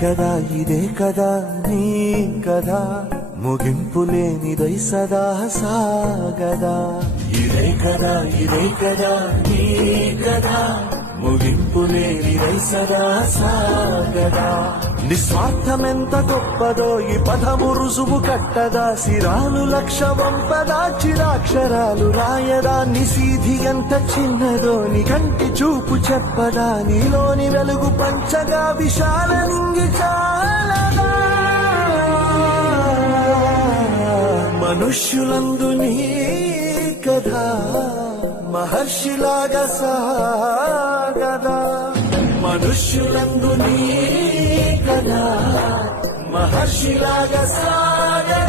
కదా ఇదే కదా నీ కదా ముగింపు లేనిదై సదా సాగదా ఇదే కదా నీ కదా ముగింపు లేనిదై సదా సాగదా నిస్వార్థమెంత గొప్పదో ఈ పదము రుజువు కట్టదా సిరాలు లక్ష వంపదా చిరాక్షరాలు రాయదా నిశీధి ఎంత చిన్నదో నీ కంటి చూపు చెప్పదా నీలోని వెలుగు పంచగా విశాల నింగి చాలదా మనుష్యులందు నీ కథ మహర్షిలాగా సాగదా మనుష్యులందు నీ కథ మహర్షిలాగా సాగదా